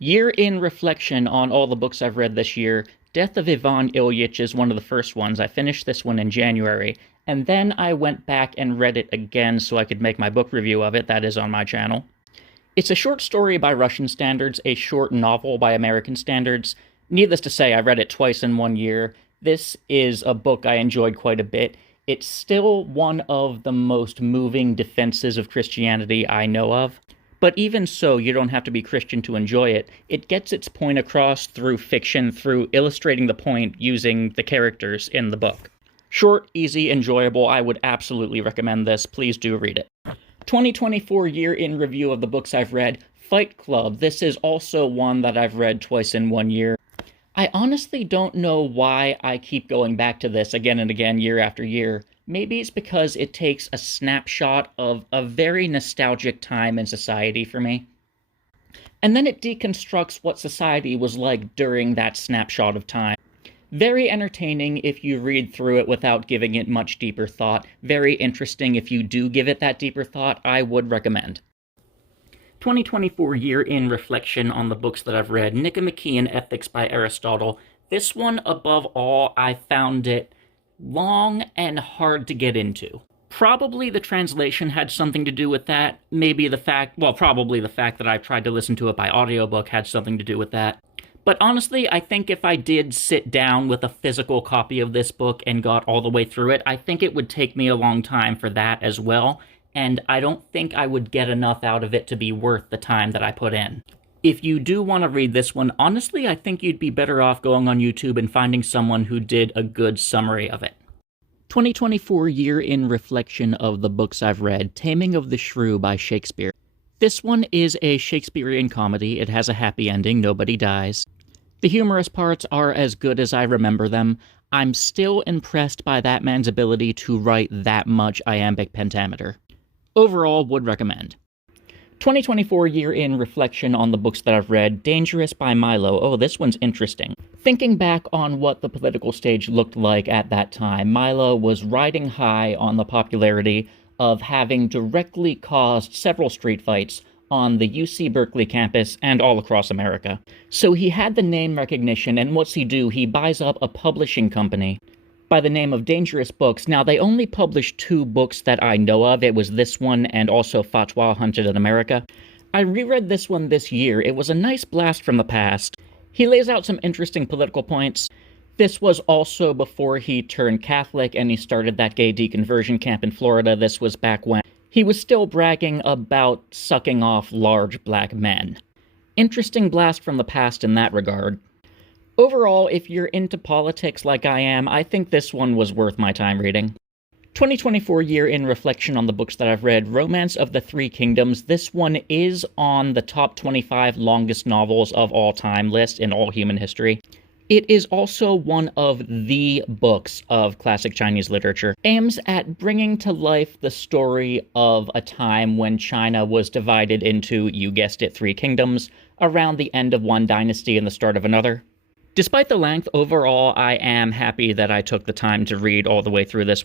Year in reflection on all the books I've read this year, Death of Ivan Ilyich is one of the first ones. I finished this one in January, and then I went back and read it again so I could make my book review of it. That is on my channel. It's a short story by Russian standards, a short novel by American standards. Needless to say, I read it twice in 1 year. This is a book I enjoyed quite a bit. It's still one of the most moving defenses of Christianity I know of. But even so, you don't have to be Christian to enjoy it. It gets its point across through fiction, through illustrating the point using the characters in the book. Short, easy, enjoyable. I would absolutely recommend this. Please do read it. 2024 year in review of the books I've read. Fight Club. This is also one that I've read twice in 1 year. I honestly don't know why I keep going back to this again and again, year after year. Maybe it's because it takes a snapshot of a very nostalgic time in society for me. And then it deconstructs what society was like during that snapshot of time. Very entertaining if you read through it without giving it much deeper thought. Very interesting if you do give it that deeper thought. I would recommend. 2024 year in reflection on the books that I've read. Nicomachean Ethics by Aristotle. This one, above all, I found it long and hard to get into. Probably the translation had something to do with that. Maybe the fact, well, probably the fact that I've tried to listen to it by audiobook had something to do with that. But honestly, I think if I did sit down with a physical copy of this book and got all the way through it, I think it would take me a long time for that as well, and I don't think I would get enough out of it to be worth the time that I put in. If you do want to read this one, honestly, I think you'd be better off going on YouTube and finding someone who did a good summary of it. 2024 year in reflection of the books I've read. Taming of the Shrew by Shakespeare. This one is a Shakespearean comedy. It has a happy ending. Nobody dies. The humorous parts are as good as I remember them. I'm still impressed by that man's ability to write that much iambic pentameter. Overall, would recommend. 2024 year in reflection on the books that I've read. Dangerous by Milo. Oh, this one's interesting. Thinking back on what the political stage looked like at that time, Milo was riding high on the popularity of having directly caused several street fights on the UC Berkeley campus and all across America. So he had the name recognition, and what's he do? He buys up a publishing company by the name of Dangerous Books. Now, they only published 2 books that I know of. It was this one and also Fatwa Hunted in America. I reread this one this year. It was a nice blast from the past. He lays out some interesting political points. This was also before he turned Catholic and he started that gay deconversion camp in Florida. This was back when he was still bragging about sucking off large black men. Interesting blast from the past in that regard. Overall, if you're into politics like I am, I think this one was worth my time reading. 2024 year in reflection on the books that I've read. Romance of the Three Kingdoms. This one is on the top 25 longest novels of all time list in all human history. It is also one of the books of classic Chinese literature. Aims at bringing to life the story of a time when China was divided into, you guessed it, 3 kingdoms, around the end of one dynasty and the start of another. Despite the length, overall, I am happy that I took the time to read all the way through this.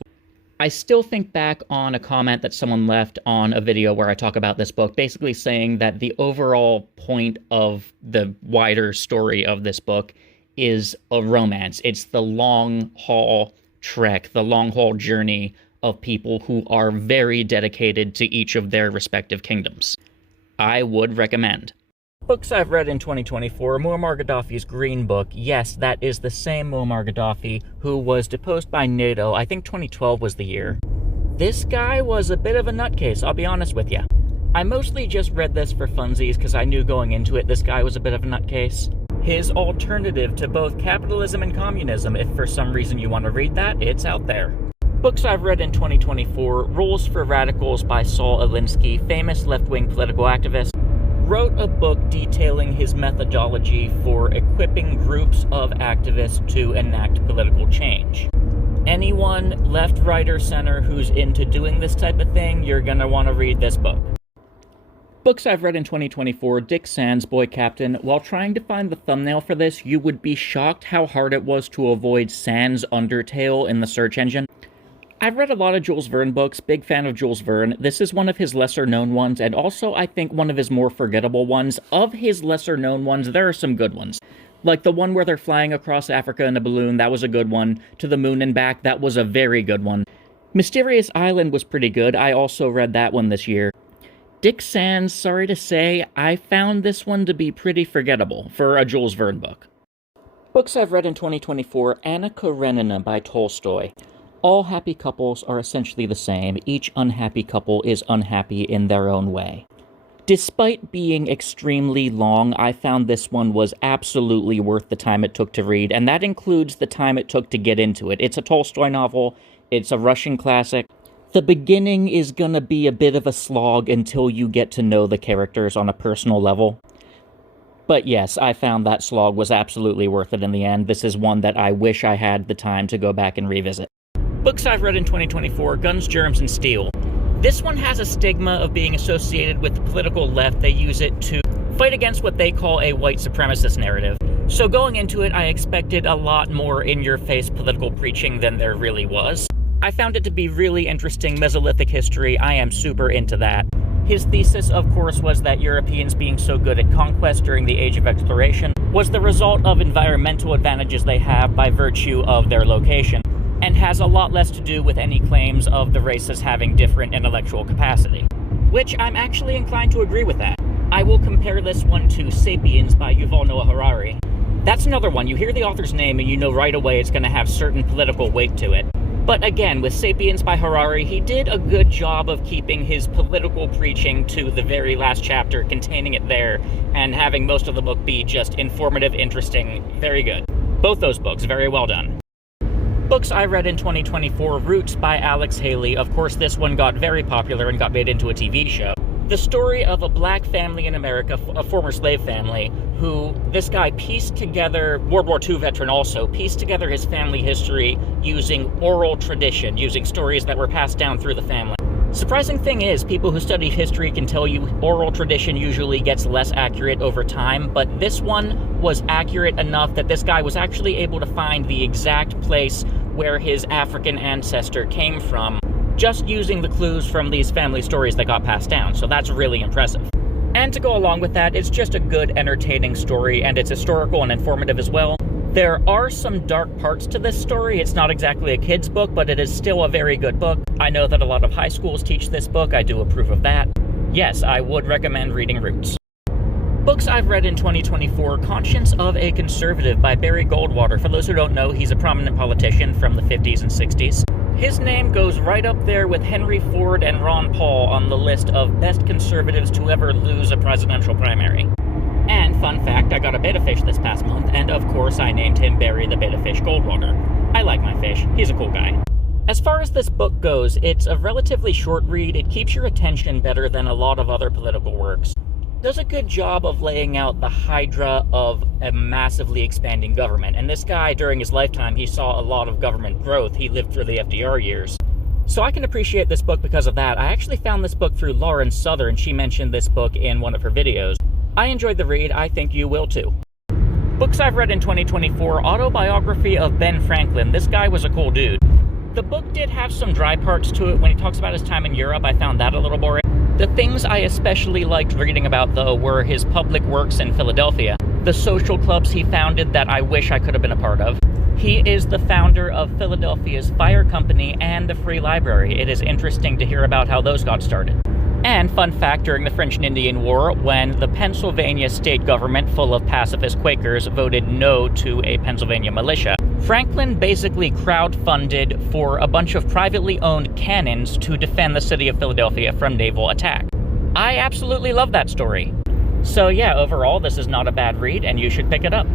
I still think back on a comment that someone left on a video where I talk about this book, basically saying that the overall point of the wider story of this book is a romance. It's the long-haul trek, the long-haul journey of people who are very dedicated to each of their respective kingdoms. I would recommend. Books I've read in 2024, Muammar Gaddafi's Green Book. Yes, that is the same Muammar Gaddafi who was deposed by NATO. I think 2012 was the year. This guy was a bit of a nutcase, I'll be honest with you. I mostly just read this for funsies because I knew going into it this guy was a bit of a nutcase. His alternative to both capitalism and communism, if for some reason you want to read that, it's out there. Books I've read in 2024, Rules for Radicals by Saul Alinsky, famous left-wing political activist. Wrote a book detailing his methodology for equipping groups of activists to enact political change. Anyone, left, right, or center, who's into doing this type of thing, you're gonna want to read this book. Books I've read in 2024, Dick Sands, Boy Captain. While trying to find the thumbnail for this, you would be shocked how hard it was to avoid Sans Undertale in the search engine. I've read a lot of Jules Verne books, big fan of Jules Verne. This is one of his lesser known ones, and also I think one of his more forgettable ones. Of his lesser known ones, there are some good ones. Like the one where they're flying across Africa in a balloon, that was a good one. To the Moon and Back, that was a very good one. Mysterious Island was pretty good, I also read that one this year. Dick Sands, sorry to say, I found this one to be pretty forgettable for a Jules Verne book. Books I've read in 2024, Anna Karenina by Tolstoy. All happy couples are essentially the same. Each unhappy couple is unhappy in their own way. Despite being extremely long, I found this one was absolutely worth the time it took to read, and that includes the time it took to get into it. It's a Tolstoy novel, it's a Russian classic. The beginning is gonna be a bit of a slog until you get to know the characters on a personal level. But yes, I found that slog was absolutely worth it in the end. This is one that I wish I had the time to go back and revisit. Books I've read in 2024, Guns, Germs, and Steel. This one has a stigma of being associated with the political left. They use it to fight against what they call a white supremacist narrative. So going into it, I expected a lot more in-your-face political preaching than there really was. I found it to be really interesting Mesolithic history. I am super into that. His thesis, of course, was that Europeans being so good at conquest during the Age of Exploration was the result of environmental advantages they have by virtue of their location, and has a lot less to do with any claims of the races having different intellectual capacity. Which I'm actually inclined to agree with that. I will compare this one to Sapiens by Yuval Noah Harari. That's another one. You hear the author's name and you know right away it's going to have certain political weight to it. But again, with Sapiens by Harari, he did a good job of keeping his political preaching to the very last chapter, containing it there, and having most of the book be just informative, interesting, very good. Both those books, very well done. Books I read in 2024, Roots by Alex Haley. Of course, this one got very popular and got made into a TV show. The story of a black family in America, a former slave family, who this guy pieced together, World War II veteran also, pieced together his family history using oral tradition, using stories that were passed down through the family. Surprising thing is, people who study history can tell you oral tradition usually gets less accurate over time, but this one was accurate enough that this guy was actually able to find the exact place where his African ancestor came from, just using the clues from these family stories that got passed down, so that's really impressive. And to go along with that, it's just a good, entertaining story, and it's historical and informative as well. There are some dark parts to this story. It's not exactly a kid's book, but it is still a very good book. I know that a lot of high schools teach this book. I do approve of that. Yes, I would recommend reading Roots. Books I've read in 2024, Conscience of a Conservative by Barry Goldwater. For those who don't know, he's a prominent politician from the 50s and 60s. His name goes right up there with Henry Ford and Ron Paul on the list of best conservatives to ever lose a presidential primary. And fun fact, I got a betta fish this past month, and of course I named him Barry the Betta Fish Goldwater. I like my fish, he's a cool guy. As far as this book goes, it's a relatively short read. It keeps your attention better than a lot of other political works. Does a good job of laying out the hydra of a massively expanding government. And this guy, during his lifetime, he saw a lot of government growth. He lived through the FDR years. So I can appreciate this book because of that. I actually found this book through Lauren Southern. She mentioned this book in one of her videos. I enjoyed the read. I think you will too. Books I've read in 2024, Autobiography of Ben Franklin. This guy was a cool dude. The book did have some dry parts to it. When he talks about his time in Europe, I found that a little boring. The things I especially liked reading about, though, were his public works in Philadelphia, the social clubs he founded that I wish I could have been a part of. He is the founder of Philadelphia's Fire Company and the Free Library. It is interesting to hear about how those got started. And fun fact, during the French and Indian War, when the Pennsylvania state government, full of pacifist Quakers, voted no to a Pennsylvania militia, Franklin basically crowdfunded for a bunch of privately owned cannons to defend the city of Philadelphia from naval attack. I absolutely love that story. So yeah, overall, this is not a bad read, and you should pick it up.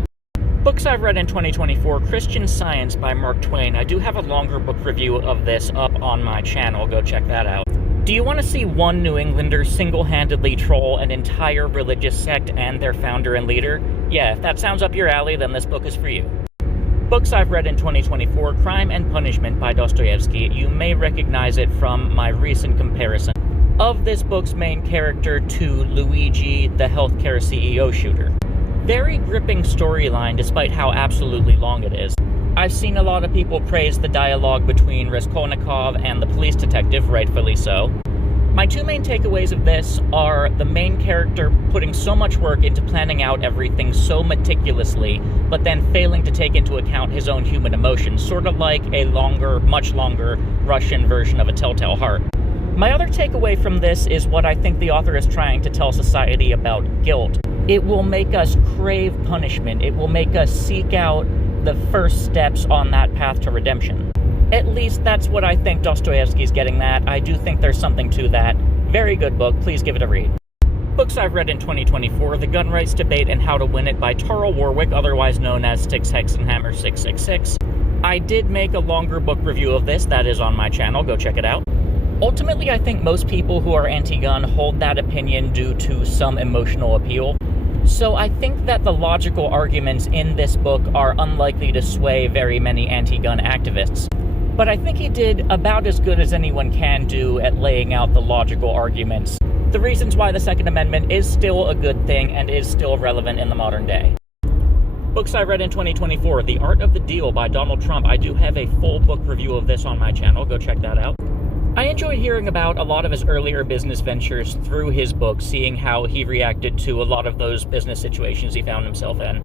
Books I've read in 2024, Christian Science by Mark Twain. I do have a longer book review of this up on my channel. Go check that out. Do you want to see one New Englander single-handedly troll an entire religious sect and their founder and leader? Yeah, if that sounds up your alley, then this book is for you. Books I've read in 2024, Crime and Punishment by Dostoevsky. You may recognize it from my recent comparison of this book's main character to Luigi, the healthcare CEO shooter. Very gripping storyline despite how absolutely long it is. I've seen a lot of people praise the dialogue between Raskolnikov and the police detective, rightfully so. My two main takeaways of this are the main character putting so much work into planning out everything so meticulously, but then failing to take into account his own human emotions, sort of like a longer, much longer Russian version of A Telltale Heart. My other takeaway from this is what I think the author is trying to tell society about guilt. It will make us crave punishment. It will make us seek out the first steps on that path to redemption. At least that's what I think Dostoevsky's getting at. I do think there's something to that. Very good book. Please give it a read. Books I've read in 2024, The Gun Rights Debate and How to Win It by Tarl Warwick, otherwise known as Styx Hexenhammer 666. I did make a longer book review of this. That is on my channel. Go check it out. Ultimately, I think most people who are anti-gun hold that opinion due to some emotional appeal. So I think that the logical arguments in this book are unlikely to sway very many anti-gun activists. But I think he did about as good as anyone can do at laying out the logical arguments, the reasons why the Second Amendment is still a good thing and is still relevant in the modern day. Books I read in 2024, The Art of the Deal by Donald Trump. I do have a full book review of this on my channel. Go check that out. I enjoyed hearing about a lot of his earlier business ventures through his book, seeing how he reacted to a lot of those business situations he found himself in.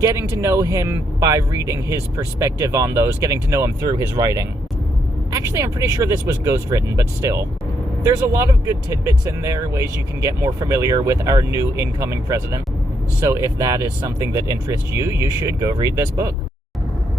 Getting to know him by reading his perspective on those, getting to know him through his writing. Actually, I'm pretty sure this was ghostwritten, but still. There's a lot of good tidbits in there, ways you can get more familiar with our new incoming president. So if that is something that interests you, you should go read this book.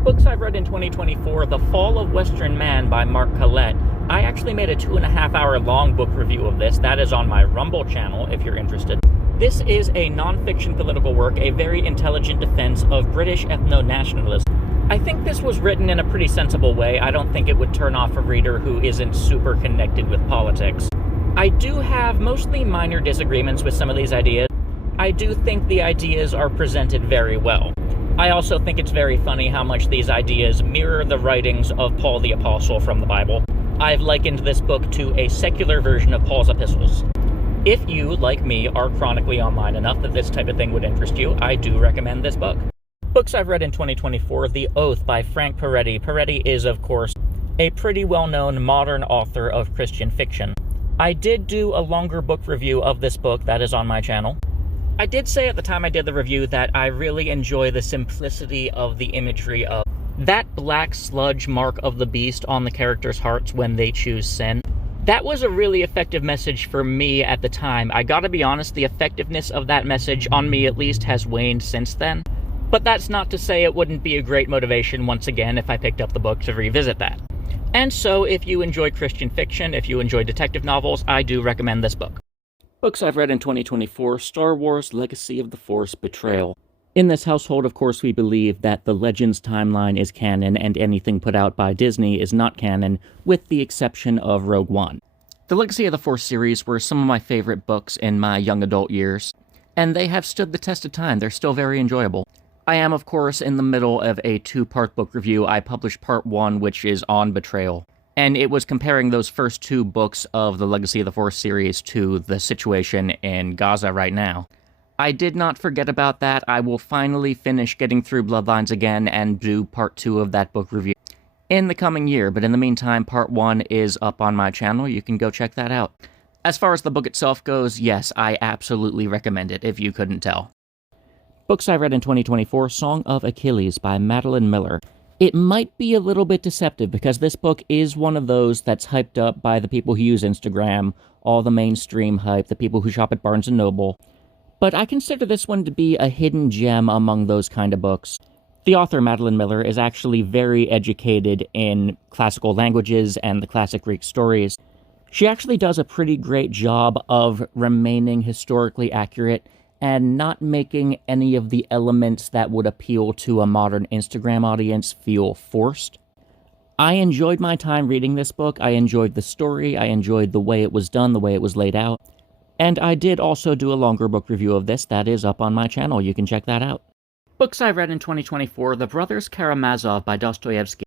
Books I've read in 2024, The Fall of Western Man by Mark Collett. I actually made a 2.5-hour long book review of this. That is on my Rumble channel if you're interested. This is a non-fiction political work, a very intelligent defense of British ethno-nationalism. I think this was written in a pretty sensible way. I don't think it would turn off a reader who isn't super connected with politics. I do have mostly minor disagreements with some of these ideas. I do think the ideas are presented very well. I also think it's very funny how much these ideas mirror the writings of Paul the Apostle from the Bible. I've likened this book to a secular version of Paul's epistles. If you, like me, are chronically online enough that this type of thing would interest you, I do recommend this book. Books I've read in 2024, The Oath by Frank Peretti. Peretti is, of course, a pretty well-known modern author of Christian fiction. I did do a longer book review of this book that is on my channel. I did say at the time I did the review that I really enjoy the simplicity of the imagery of that black sludge mark of the beast on the characters' hearts when they choose sin. That was a really effective message for me at the time. I gotta be honest, the effectiveness of that message, on me at least, has waned since then. But that's not to say it wouldn't be a great motivation once again if I picked up the book to revisit that. And so, if you enjoy Christian fiction, if you enjoy detective novels, I do recommend this book. Books I've read in 2024, Star Wars Legacy of the Force Betrayal. In this household, of course, we believe that the Legends timeline is canon and anything put out by Disney is not canon, with the exception of Rogue One. The Legacy of the Force series were some of my favorite books in my young adult years, and they have stood the test of time. They're still very enjoyable. I am, of course, in the middle of a 2-part book review. I published part 1, which is on Betrayal, and it was comparing those first 2 books of the Legacy of the Force series to the situation in Gaza right now. I did not forget about that. I will finally finish getting through Bloodlines again and do part 2 of that book review in the coming year, but in the meantime, part 1 is up on my channel. You can go check that out. As far as the book itself goes, yes, I absolutely recommend it, if you couldn't tell. Books I read in 2024, Song of Achilles by Madeline Miller. It might be a little bit deceptive because this book is one of those that's hyped up by the people who use Instagram, all the mainstream hype, the people who shop at Barnes & Noble. But I consider this one to be a hidden gem among those kind of books. The author, Madeline Miller, is actually very educated in classical languages and the classic Greek stories. She actually does a pretty great job of remaining historically accurate and not making any of the elements that would appeal to a modern Instagram audience feel forced. I enjoyed my time reading this book. I enjoyed the story. I enjoyed the way it was done, the way it was laid out. And I did also do a longer book review of this. That is up on my channel. You can check that out. Books I read in 2024, The Brothers Karamazov by Dostoevsky.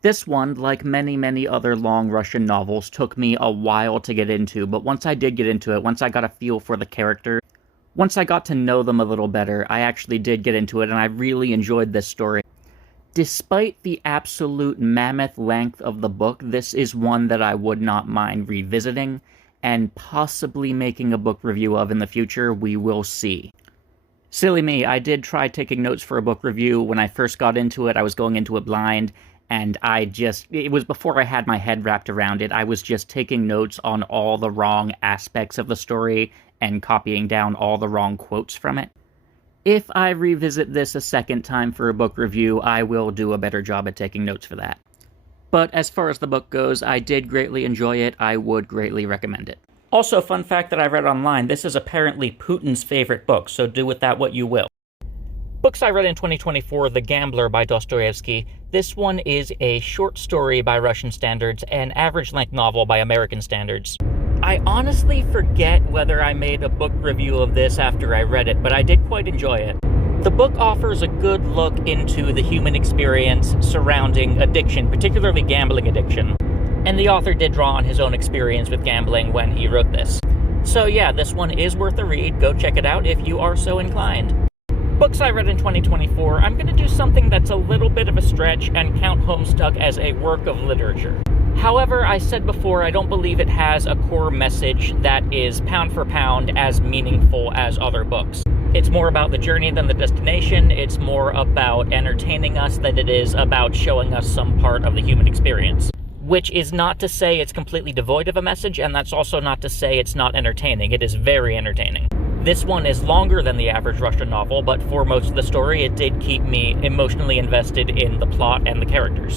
This one, like many, many other long Russian novels, took me a while to get into, but once I did get into it, once I got a feel for the character, once I got to know them a little better, I actually did get into it, and I really enjoyed this story. Despite the absolute mammoth length of the book, this is one that I would not mind revisiting, and possibly making a book review of in the future. We will see. Silly me, I did try taking notes for a book review. When I first got into it, I was going into it blind, and it was before I had my head wrapped around it. I was just taking notes on all the wrong aspects of the story and copying down all the wrong quotes from it. If I revisit this a second time for a book review, I will do a better job at taking notes for that. But as far as the book goes, I did greatly enjoy it. I would greatly recommend it. Also, fun fact that I read online, this is apparently Putin's favorite book, so do with that what you will. Books I read in 2024, The Gambler by Dostoevsky. This one is a short story by Russian standards, an average-length novel by American standards. I honestly forget whether I made a book review of this after I read it, but I did quite enjoy it. The book offers a good look into the human experience surrounding addiction, particularly gambling addiction. And the author did draw on his own experience with gambling when he wrote this. So yeah, this one is worth a read. Go check it out if you are so inclined. Books I read in 2024, I'm going to do something that's a little bit of a stretch and count Homestuck as a work of literature. However, I said before, I don't believe it has a core message that is pound for pound as meaningful as other books. It's more about the journey than the destination. It's more about entertaining us than it is about showing us some part of the human experience. Which is not to say it's completely devoid of a message, and that's also not to say it's not entertaining. It is very entertaining. This one is longer than the average Russian novel, but for most of the story, it did keep me emotionally invested in the plot and the characters.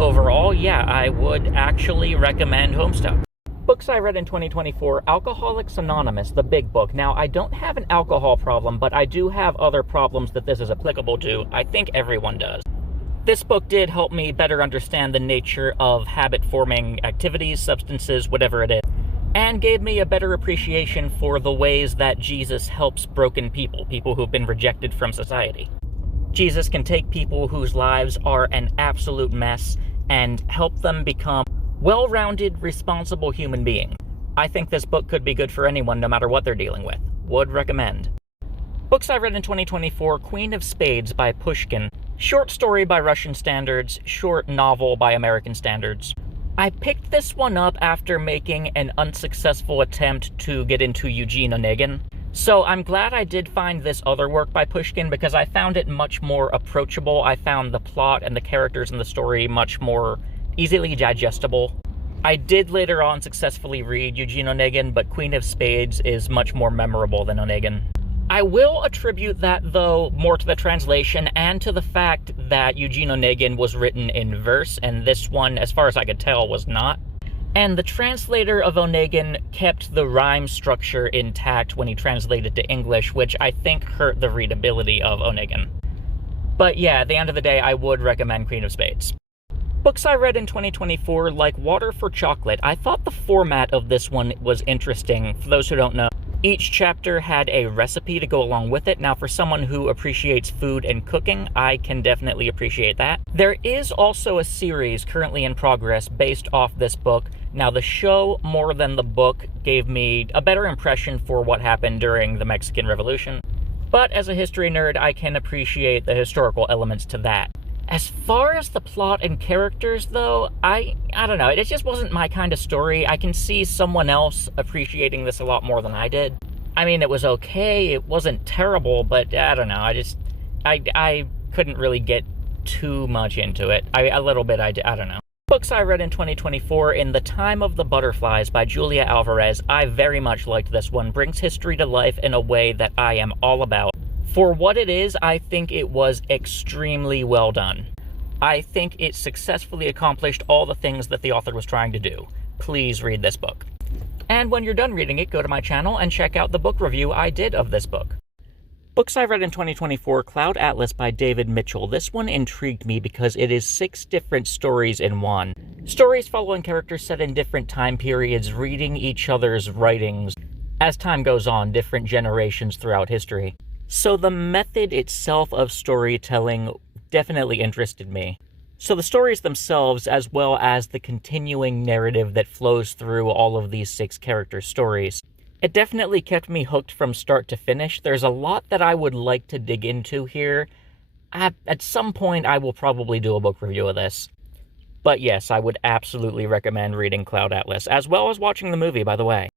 Overall, yeah, I would actually recommend Homestuck. Books I read in 2024, Alcoholics Anonymous, the big book. Now, I don't have an alcohol problem, but I do have other problems that this is applicable to. I think everyone does. This book did help me better understand the nature of habit-forming activities, substances, whatever it is, and gave me a better appreciation for the ways that Jesus helps broken people, people who've been rejected from society. Jesus can take people whose lives are an absolute mess and help them become well-rounded, responsible human beings. I think this book could be good for anyone, no matter what they're dealing with. Would recommend. Books I read in 2024, Queen of Spades by Pushkin. Short story by Russian standards, short novel by American standards. I picked this one up after making an unsuccessful attempt to get into Eugene Onegin. So I'm glad I did find this other work by Pushkin because I found it much more approachable. I found the plot and the characters in the story much more easily digestible. I did later on successfully read Eugene Onegin, but Queen of Spades is much more memorable than Onegin. I will attribute that, though, more to the translation and to the fact that Eugene Onegin was written in verse, and this one, as far as I could tell, was not. And the translator of Onegin kept the rhyme structure intact when he translated to English, which I think hurt the readability of Onegin. But yeah, at the end of the day, I would recommend Queen of Spades. Books I read in 2024, like Water for Chocolate. I thought the format of this one was interesting. For those who don't know, each chapter had a recipe to go along with it. Now, for someone who appreciates food and cooking, I can definitely appreciate that. There is also a series currently in progress based off this book. Now, the show, more than the book, gave me a better impression for what happened during the Mexican Revolution. But as a history nerd, I can appreciate the historical elements to that. As far as the plot and characters, though, I don't know, it just wasn't my kind of story. I can see someone else appreciating this a lot more than I did. I mean, it was okay, it wasn't terrible, but I don't know, I couldn't really get too much into it. I don't know. Books I read in 2024, In the Time of the Butterflies by Julia Alvarez. I very much liked this one. Brings history to life in a way that I am all about. For what it is, I think it was extremely well done. I think it successfully accomplished all the things that the author was trying to do. Please read this book. And when you're done reading it, go to my channel and check out the book review I did of this book. Books I read in 2024, Cloud Atlas by David Mitchell. This one intrigued me because it is 6 different stories in one. Stories following characters set in different time periods, reading each other's writings. As time goes on, different generations throughout history. So the method itself of storytelling definitely interested me. So the stories themselves, as well as the continuing narrative that flows through all of these 6 character stories, it definitely kept me hooked from start to finish. There's a lot that I would like to dig into here, At some point, I will probably do a book review of this. But yes, I would absolutely recommend reading Cloud Atlas, as well as watching the movie, by the way.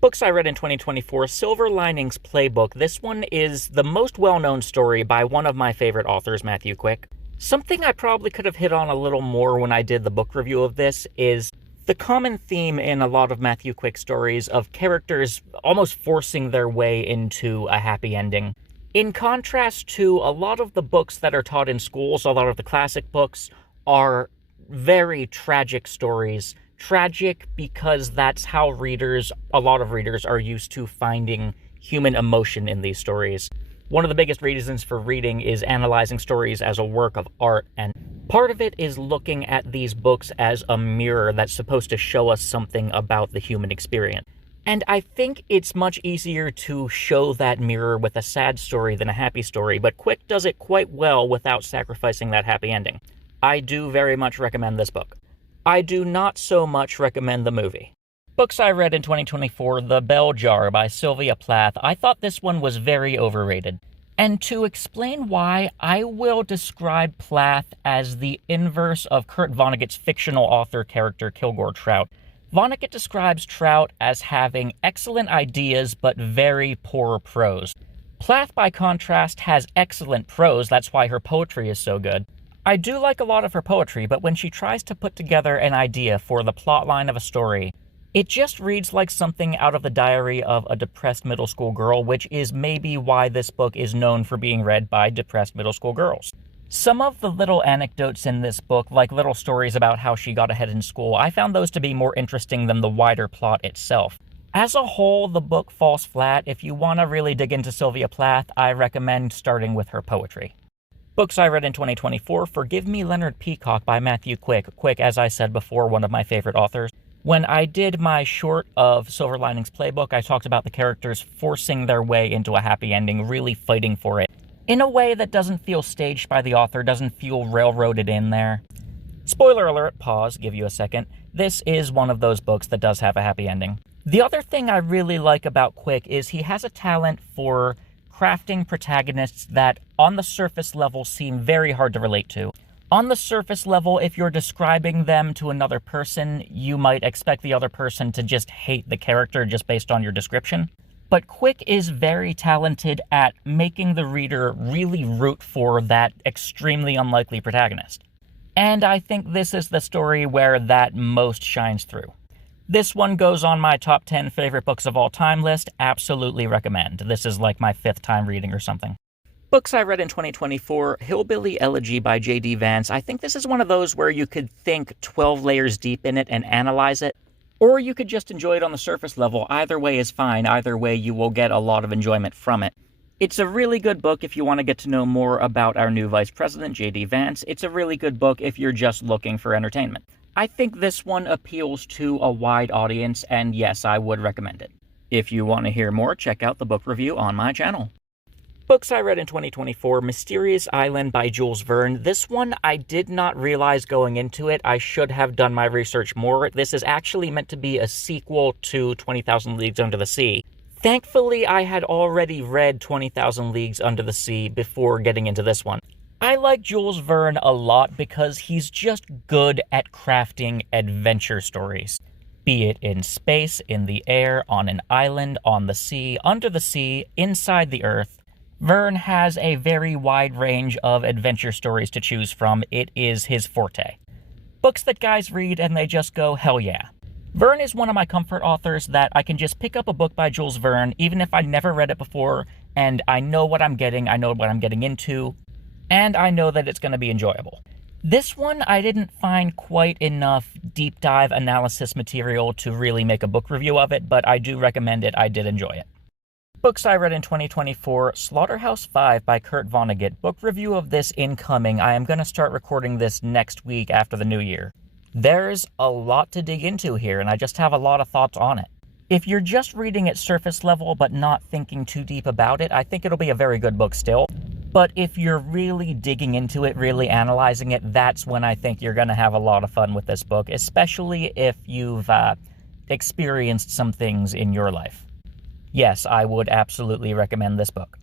Books I read in 2024, Silver Linings Playbook. This one is the most well-known story by one of my favorite authors, Matthew Quick. Something I probably could have hit on a little more when I did the book review of this is the common theme in a lot of Matthew Quick stories of characters almost forcing their way into a happy ending. In contrast to a lot of the books that are taught in schools, a lot of the classic books are very tragic stories. Tragic because that's how a lot of readers are used to finding human emotion in these stories. One of the biggest reasons for reading is analyzing stories as a work of art, and part of it is looking at these books as a mirror that's supposed to show us something about the human experience. And I think it's much easier to show that mirror with a sad story than a happy story, but Quick does it quite well without sacrificing that happy ending. I do very much recommend this book. I do not so much recommend the movie. Books I read in 2024, The Bell Jar by Sylvia Plath. I thought this one was very overrated. And to explain why, I will describe Plath as the inverse of Kurt Vonnegut's fictional author character Kilgore Trout. Vonnegut describes Trout as having excellent ideas but very poor prose. Plath, by contrast, has excellent prose, that's why her poetry is so good. I do like a lot of her poetry, but when she tries to put together an idea for the plotline of a story, it just reads like something out of the diary of a depressed middle school girl, which is maybe why this book is known for being read by depressed middle school girls. Some of the little anecdotes in this book, like little stories about how she got ahead in school, I found those to be more interesting than the wider plot itself. As a whole, the book falls flat. If you want to really dig into Sylvia Plath, I recommend starting with her poetry. Books I read in 2024, Forgive Me, Leonard Peacock by Matthew Quick. Quick, as I said before, one of my favorite authors. When I did my short of Silver Linings Playbook, I talked about the characters forcing their way into a happy ending, really fighting for it, in a way that doesn't feel staged by the author, doesn't feel railroaded in there. Spoiler alert, pause, give you a second. This is one of those books that does have a happy ending. The other thing I really like about Quick is he has a talent for crafting protagonists that, on the surface level, seem very hard to relate to. On the surface level, if you're describing them to another person, you might expect the other person to just hate the character just based on your description. But Quick is very talented at making the reader really root for that extremely unlikely protagonist. And I think this is the story where that most shines through. This one goes on my top 10 favorite books of all time list. Absolutely recommend. This is like my 5th time reading or something. Books I read in 2024, Hillbilly Elegy by J.D. Vance. I think this is one of those where you could think 12 layers deep in it and analyze it, or you could just enjoy it on the surface level. Either way is fine. Either way, you will get a lot of enjoyment from it. It's a really good book if you want to get to know more about our new Vice President, J.D. Vance. It's a really good book if you're just looking for entertainment. I think this one appeals to a wide audience, and yes, I would recommend it. If you want to hear more, check out the book review on my channel. Books I read in 2024, Mysterious Island by Jules Verne. This one I did not realize going into it. I should have done my research more. This is actually meant to be a sequel to 20,000 Leagues Under the Sea. Thankfully, I had already read 20,000 Leagues Under the Sea before getting into this one. I like Jules Verne a lot because he's just good at crafting adventure stories. Be it in space, in the air, on an island, on the sea, under the sea, inside the earth. Verne has a very wide range of adventure stories to choose from. It is his forte. Books that guys read and they just go, hell yeah. Verne is one of my comfort authors that I can just pick up a book by Jules Verne, even if I never read it before, and I know what I'm getting, I know what I'm getting into, and I know that it's going to be enjoyable. This one, I didn't find quite enough deep dive analysis material to really make a book review of it, but I do recommend it. I did enjoy it. Books I read in 2024, Slaughterhouse-Five by Kurt Vonnegut. Book review of this incoming. I am going to start recording this next week after the new year. There's a lot to dig into here, and I just have a lot of thoughts on it. If you're just reading at surface level but not thinking too deep about it, I think it'll be a very good book still. But if you're really digging into it, really analyzing it, that's when I think you're going to have a lot of fun with this book, especially if you've experienced some things in your life. Yes, I would absolutely recommend this book.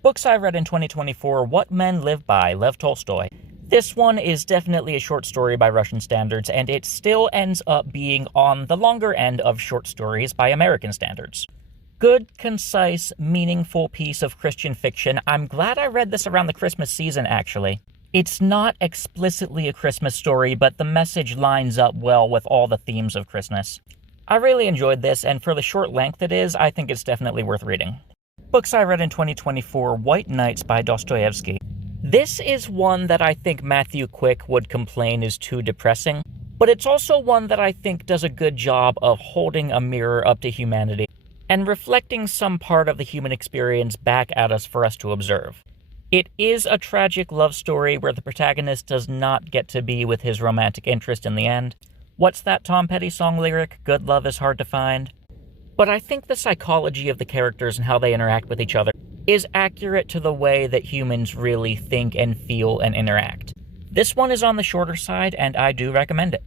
Books I read in 2024: What Men Live By, Lev Tolstoy. This one is definitely a short story by Russian standards, and it still ends up being on the longer end of short stories by American standards. Good, concise, meaningful piece of Christian fiction. I'm glad I read this around the Christmas season, actually. It's not explicitly a Christmas story, but the message lines up well with all the themes of Christmas. I really enjoyed this, and for the short length it is, I think it's definitely worth reading. Books I read in 2024: White Nights by Dostoevsky. This is one that I think Matthew Quick would complain is too depressing, but it's also one that I think does a good job of holding a mirror up to humanity and reflecting some part of the human experience back at us for us to observe. It is a tragic love story where the protagonist does not get to be with his romantic interest in the end. What's that Tom Petty song lyric? Good love is hard to find. But I think the psychology of the characters and how they interact with each other is accurate to the way that humans really think and feel and interact. This one is on the shorter side, and I do recommend it.